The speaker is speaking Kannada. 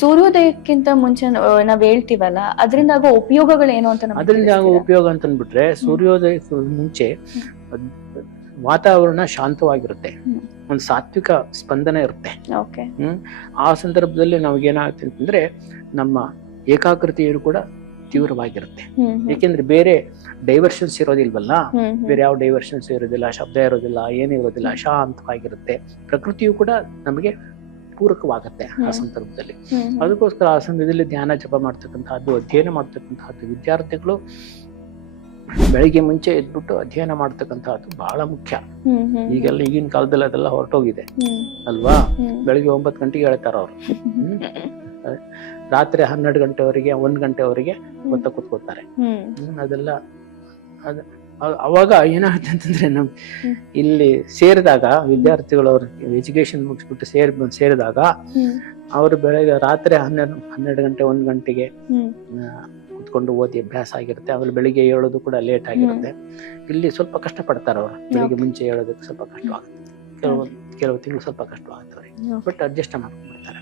ಸೂರ್ಯೋದಯಕ್ಕಿಂತ ಮುಂಚೆ ನಾವ್ ಹೇಳ್ತೀವಲ್ಲ, ಅದರಿಂದ ಆಗೋ ಉಪಯೋಗಗಳೇನು ಅಂತ ನಮಗೆ ಅದರಿಂದ ಆಗೋ ತಿಳಿಸ್ತೀರಾ? ಉಪಯೋಗ ಅಂತ ಅಂದ್ಬಿಟ್ರೆ, ಸೂರ್ಯೋದಯ ಮುಂಚೆ ವಾತಾವರಣ ಶಾಂತವಾಗಿರುತ್ತೆ, ಒಂದು ಸಾತ್ವಿಕ ಸ್ಪಂದನೆ ಇರುತ್ತೆ. ಓಕೆ. ಆ ಸಂದರ್ಭದಲ್ಲಿ ನಮಗೇನಾಗುತ್ತೆ ಅಂತಂದ್ರೆ ನಮ್ಮ ಏಕಾಗ್ರತೆಯು ಕೂಡ ತೀವ್ರವಾಗಿರುತ್ತೆ. ಏಕೆಂದ್ರೆ ಬೇರೆ ಡೈವರ್ಷನ್ಸ್ ಇರೋದಿಲ್ವಲ್ಲ, ಬೇರೆ ಯಾವ ಡೈವರ್ಷನ್ಸ್ ಇರೋದಿಲ್ಲ, ಶಬ್ದ ಇರೋದಿಲ್ಲ, ಏನೂ ಇರೋದಿಲ್ಲ, ಶಾಂತವಾಗಿರುತ್ತೆ. ಪ್ರಕೃತಿಯು ಕೂಡ ನಮಗೆ ಪೂರಕವಾಗುತ್ತೆ ಆ ಸಂದರ್ಭದಲ್ಲಿ. ಅದಕ್ಕೋಸ್ಕರ ಆ ಸಮಯದಲ್ಲಿ ಧ್ಯಾನ ಜಪ ಮಾಡ್ತಕ್ಕಂತಹದ್ದು, ಅಧ್ಯಯನ ಮಾಡ್ತಕ್ಕಂತಹದ್ದು, ವಿದ್ಯಾರ್ಥಿಗಳು ಬೆಳಿಗ್ಗೆ ಮುಂಚೆ ಎದ್ಬಿಟ್ಟು ಅಧ್ಯಯನ ಮಾಡ್ತಕ್ಕಂತಹದ್ದು ಬಹಳ ಮುಖ್ಯ. ಈಗಿನ ಕಾಲದಲ್ಲಿ ಅದೆಲ್ಲ ಹೊರಟೋಗಿದೆ ಅಲ್ವಾ. ಬೆಳಿಗ್ಗೆ 9 ಗಂಟೆಗೆ ಹೇಳ್ತಾರ ಅವ್ರು, ರಾತ್ರಿ 12 ಗಂಟೆವರೆಗೆ 1 ಗಂಟೆವರೆಗೆ ಗೊತ್ತ ಕೂತ್ಕೋತಾರೆ. ಅದೆಲ್ಲ ಅವಾಗ ಏನಾಗುತ್ತೆ ಅಂತಂದ್ರೆ ನಮ್ ಇಲ್ಲಿ ಸೇರಿದಾಗ ವಿದ್ಯಾರ್ಥಿಗಳು ಅವ್ರ ಎಜುಕೇಶನ್ ಮುಗಿಸ್ಬಿಟ್ಟು ಸೇರಿದಾಗ ಅವರು ಬೆಳಗ್ಗೆ ರಾತ್ರಿ 12 ಗಂಟೆ 1 ಗಂಟೆಗೆ ಕುತ್ಕೊಂಡು ಓದಿ ಅಭ್ಯಾಸ ಆಗಿರುತ್ತೆ. ಆಮೇಲೆ ಬೆಳಿಗ್ಗೆ ಹೇಳೋದು ಕೂಡ ಲೇಟ್ ಆಗಿರುತ್ತೆ. ಇಲ್ಲಿ ಸ್ವಲ್ಪ ಕಷ್ಟ ಪಡ್ತಾರೆ ಅವರು, ಬೆಳಿಗ್ಗೆ ಮುಂಚೆ ಹೇಳೋದಕ್ಕೆ ಸ್ವಲ್ಪ ಕಷ್ಟವಾಗುತ್ತೆ. ಕೆಲವು ತಿಂಗಳು ಸ್ವಲ್ಪ ಕಷ್ಟವಾಗುತ್ತೆ ಅವ್ರಿಗೆ, ಬಟ್ ಅಡ್ಜಸ್ಟ್ ಮಾಡ್ಕೊಂಡ್ಬಿಡ್ತಾರೆ.